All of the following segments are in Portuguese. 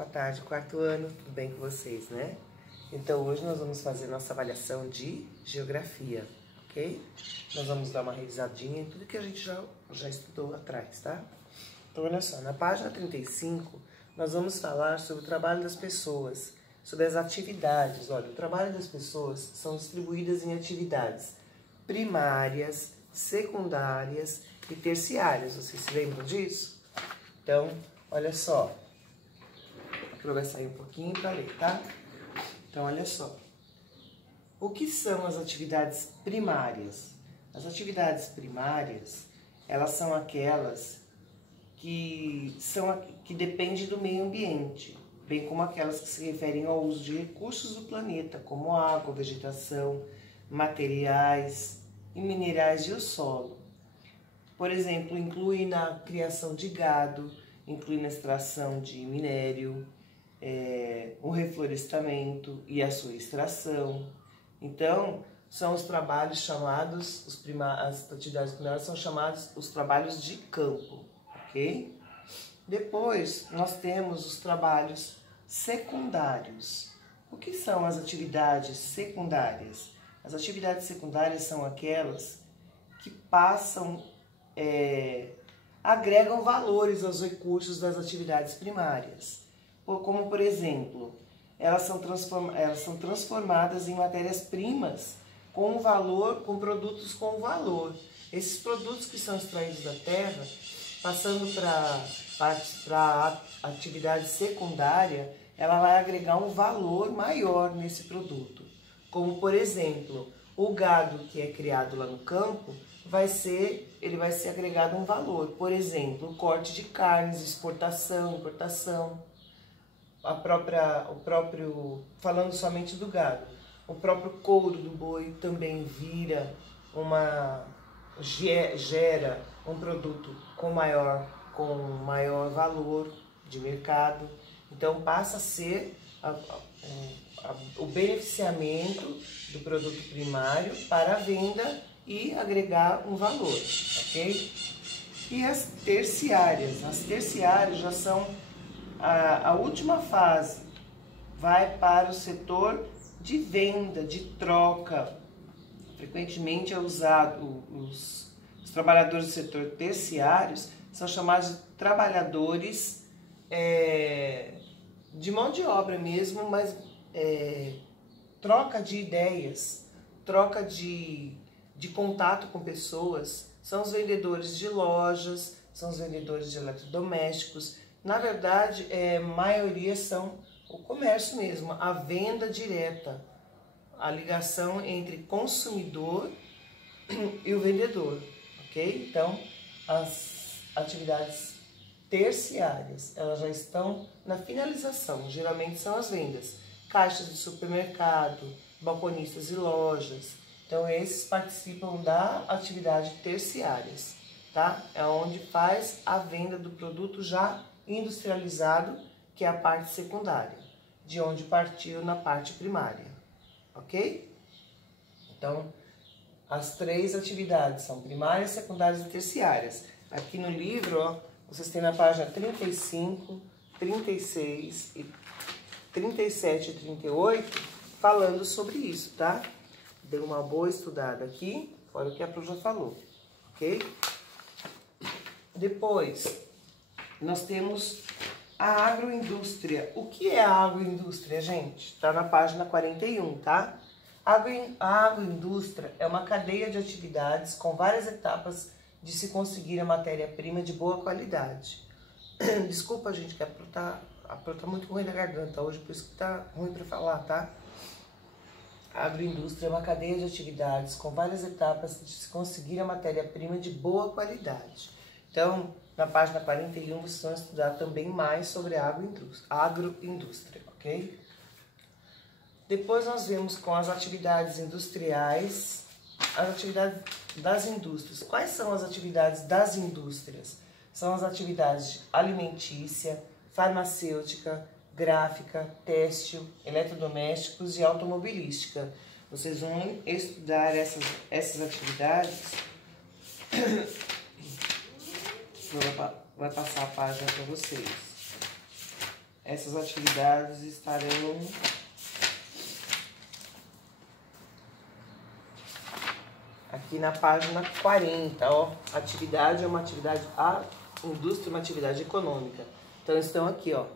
Boa tarde, quarto ano, tudo bem com vocês, né? Então hoje nós vamos fazer nossa avaliação de geografia, ok? Nós vamos dar uma revisadinha em tudo que a gente já estudou atrás, tá? Então olha só, na página 35 nós vamos falar sobre o trabalho das pessoas, sobre as atividades. Olha, o trabalho das pessoas são distribuídas em atividades primárias, secundárias e terciárias. Vocês se lembram disso? Então, olha só. Eu vou sair um pouquinho para ler, tá? Então, olha só. O que são as atividades primárias? As atividades primárias, elas são aquelas que dependem do meio ambiente, bem como aquelas que se referem ao uso de recursos do planeta, como água, vegetação, materiais e minerais e o solo. Por exemplo, inclui na criação de gado, inclui na extração de minério, o reflorestamento e a sua extração. Então, são os trabalhos chamados, as atividades primárias são chamados os trabalhos de campo, ok? Depois, nós temos os trabalhos secundários. O que são as atividades secundárias? As atividades secundárias são aquelas que agregam valores aos recursos das atividades primárias. Como, por exemplo, elas são transformadas em matérias-primas com produtos com valor. Esses produtos que são extraídos da terra, passando para a atividade secundária, ela vai agregar um valor maior nesse produto. Como, por exemplo, o gado que é criado lá no campo, ele vai ser agregado um valor. Por exemplo, o corte de carnes, exportação, importação. Falando somente do gado, o próprio couro do boi também gera um produto com maior valor de mercado. Então passa a ser o beneficiamento do produto primário para a venda e agregar um valor, ok? E as terciárias? As terciárias já são a última fase, vai para o setor de venda, de troca. Frequentemente é usado, os trabalhadores do setor terciários são chamados de trabalhadores de mão de obra mesmo, mas troca de ideias, troca de contato com pessoas. São os vendedores de lojas, são os vendedores de eletrodomésticos. Na verdade, a maioria são o comércio mesmo, a venda direta, a ligação entre consumidor e o vendedor, ok? Então, as atividades terciárias, elas já estão na finalização, geralmente são as vendas, caixas de supermercado, balconistas e lojas. Então, esses participam da atividade terciárias, tá? É onde faz a venda do produto já industrializado, que é a parte secundária, de onde partiu na parte primária, ok? Então, as três atividades são primárias, secundárias e terciárias. Aqui no livro, ó, vocês têm na página 35, 36, 37 e 38 falando sobre isso, tá? Dê uma boa estudada aqui, fora o que a Pro já falou, ok? Depois, nós temos a agroindústria. O que é a agroindústria, gente? Está na página 41, tá? A agroindústria é uma cadeia de atividades com várias etapas de se conseguir a matéria-prima de boa qualidade. Desculpa, gente, que a Pro tá muito ruim da garganta hoje, por isso que tá ruim para falar, tá? A agroindústria é uma cadeia de atividades com várias etapas de se conseguir a matéria-prima de boa qualidade. Então, na página 41, vocês vão estudar também mais sobre a agroindústria, ok? Depois nós vemos com as atividades industriais, as atividades das indústrias. Quais são as atividades das indústrias? São as atividades alimentícia, farmacêutica, gráfica, têxtil, eletrodomésticos e automobilística. Vocês vão estudar essas atividades. Vai passar a página para vocês. essas atividades estarão aqui na página 40, ó. Atividade é uma atividade, a indústria é uma atividade econômica. Então estão aqui, ó,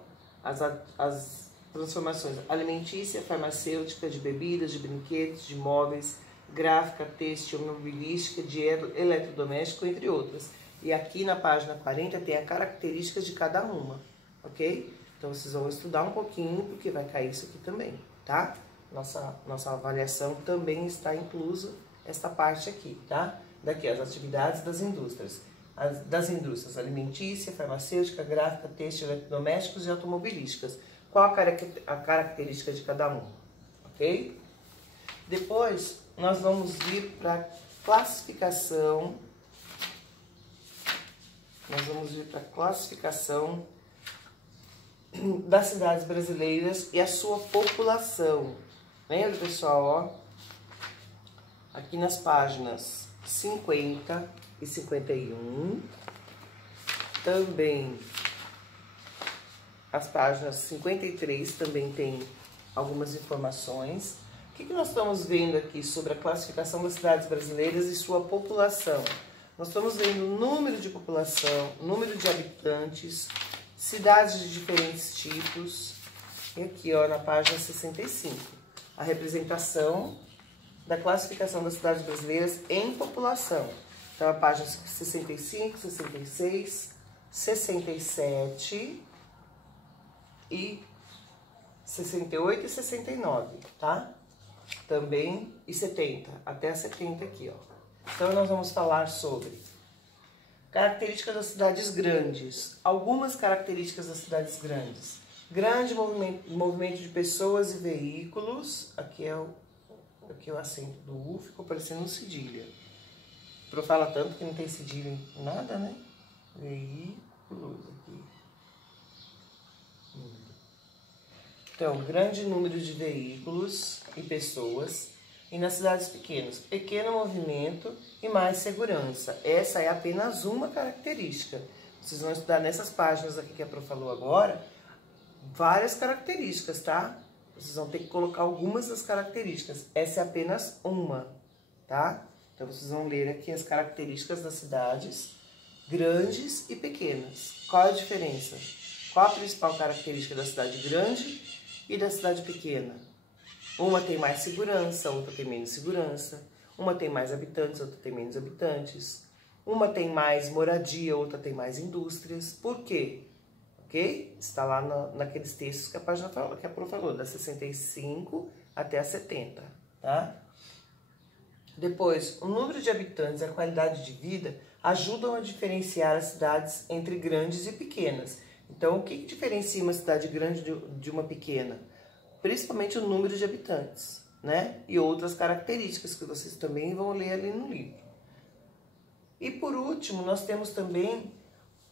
as transformações alimentícia, farmacêutica, de bebidas, de brinquedos, de móveis, gráfica, têxtil, mobilística, de eletrodoméstico, entre outras. E aqui na página 40 tem as características de cada uma, ok? Então vocês vão estudar um pouquinho, porque vai cair isso aqui também, tá? Nossa avaliação também está inclusa esta parte aqui, tá? Daqui, as atividades das indústrias. Das indústrias alimentícia, farmacêutica, gráfica, têxtil, eletrodomésticos e automobilísticas. Qual a característica de cada um, ok? Depois, nós vamos vir para classificação. Nós vamos vir para classificação das cidades brasileiras e a sua população. Lembra, pessoal, ó? Aqui nas páginas 50 e 51, também as páginas 53 também tem algumas informações. O que nós estamos vendo aqui sobre a classificação das cidades brasileiras e sua população? Nós estamos vendo o número de população, número de habitantes, cidades de diferentes tipos. E aqui, ó, na página 65, a representação da classificação das cidades brasileiras em população. Então, a página 65, 66, 67 e 68 e 69, tá? Também, e 70, até a 70 aqui, ó. Então, nós vamos falar sobre características das cidades grandes. Algumas características das cidades grandes. Grande movimento de pessoas e veículos. Aqui é o acento do U, ficou parecendo um cedilha. Pro fala tanto que não tem cedilha em nada, né? Veículos aqui. Então, grande número de veículos e pessoas. E nas cidades pequenas, pequeno movimento e mais segurança. Essa é apenas uma característica. Vocês vão estudar nessas páginas aqui que a Pro falou agora, várias características, tá? Vocês vão ter que colocar algumas das características. Essa é apenas uma, tá? Então, vocês vão ler aqui as características das cidades grandes e pequenas. Qual a diferença? Qual a principal característica da cidade grande e da cidade pequena? Uma tem mais segurança, outra tem menos segurança. Uma tem mais habitantes, outra tem menos habitantes. Uma tem mais moradia, outra tem mais indústrias. Por quê? Ok? Está lá naqueles textos que a página falou, que a Pro falou, da 65 até a 70, tá? Depois, o número de habitantes e a qualidade de vida ajudam a diferenciar as cidades entre grandes e pequenas. Então, o que diferencia uma cidade grande de uma pequena? Principalmente o número de habitantes, né? E outras características que vocês também vão ler ali no livro. E por último, nós temos também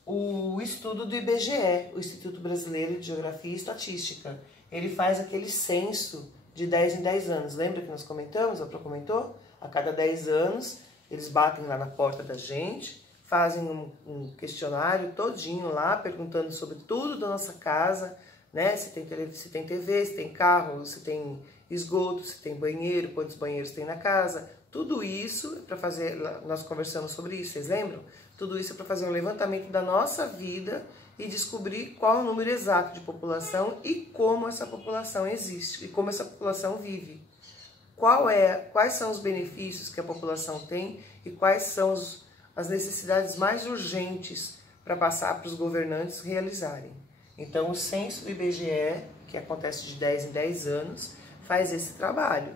o estudo do IBGE, o Instituto Brasileiro de Geografia e Estatística. Ele faz aquele censo de 10 em 10 anos. Lembra que nós comentamos? A Pro comentou? A cada 10 anos, eles batem lá na porta da gente, fazem um questionário todinho lá, perguntando sobre tudo da nossa casa, né? Se tem TV, se tem carro, se tem esgoto, se tem banheiro, quantos banheiros tem na casa. Tudo isso para fazer, nós conversamos sobre isso, vocês lembram? Tudo isso é para fazer um levantamento da nossa vida e descobrir qual é o número exato de população e como essa população existe e como essa população vive. Quais são os benefícios que a população tem e quais são as necessidades mais urgentes para passar para os governantes realizarem. Então, o censo do IBGE, que acontece de 10 em 10 anos, faz esse trabalho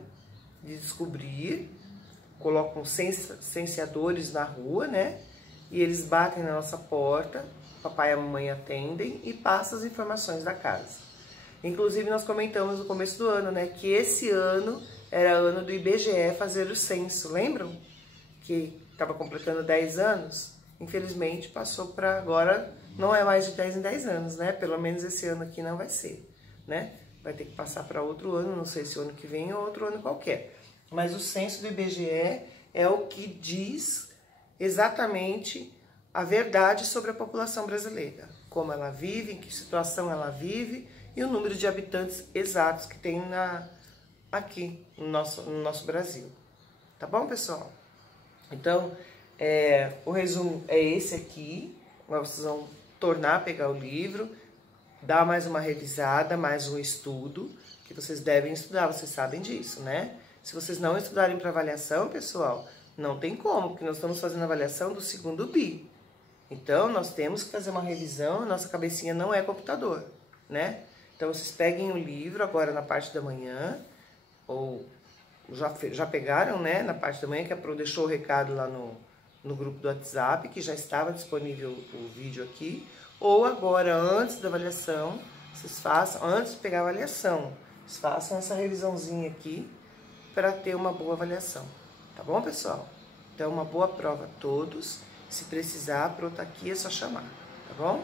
de descobrir, colocam censeadores na rua, né? E eles batem na nossa porta, o papai e a mamãe atendem e passam as informações da casa. Inclusive, nós comentamos no começo do ano, né? Que esse ano era ano do IBGE fazer o censo, lembram? Que estava completando 10 anos. Infelizmente, passou para agora, não é mais de 10 em 10 anos, né? Pelo menos esse ano aqui não vai ser, né? Vai ter que passar para outro ano, não sei se o ano que vem ou outro ano qualquer. Mas o censo do IBGE é o que diz exatamente a verdade sobre a população brasileira. como ela vive, em que situação ela vive e o número de habitantes exatos que tem aqui no nosso Brasil. Tá bom, pessoal? Então, o resumo é esse aqui. Agora vocês vão tornar a pegar o livro, dar mais uma revisada, mais um estudo, que vocês devem estudar, vocês sabem disso, né? Se vocês não estudarem para avaliação, pessoal, não tem como, porque nós estamos fazendo a avaliação do segundo bi. Então, nós temos que fazer uma revisão, a nossa cabecinha não é computador, né? Então, vocês peguem o livro agora na parte da manhã, ou já pegaram, né, na parte da manhã, que a Pro deixou o recado lá no grupo do WhatsApp, que já estava disponível o vídeo aqui, ou agora, antes da avaliação, vocês façam, antes de pegar a avaliação, vocês façam essa revisãozinha aqui para ter uma boa avaliação, tá bom, pessoal? Então, uma boa prova a todos. Se precisar, a Pro tá aqui, é só chamar, tá bom?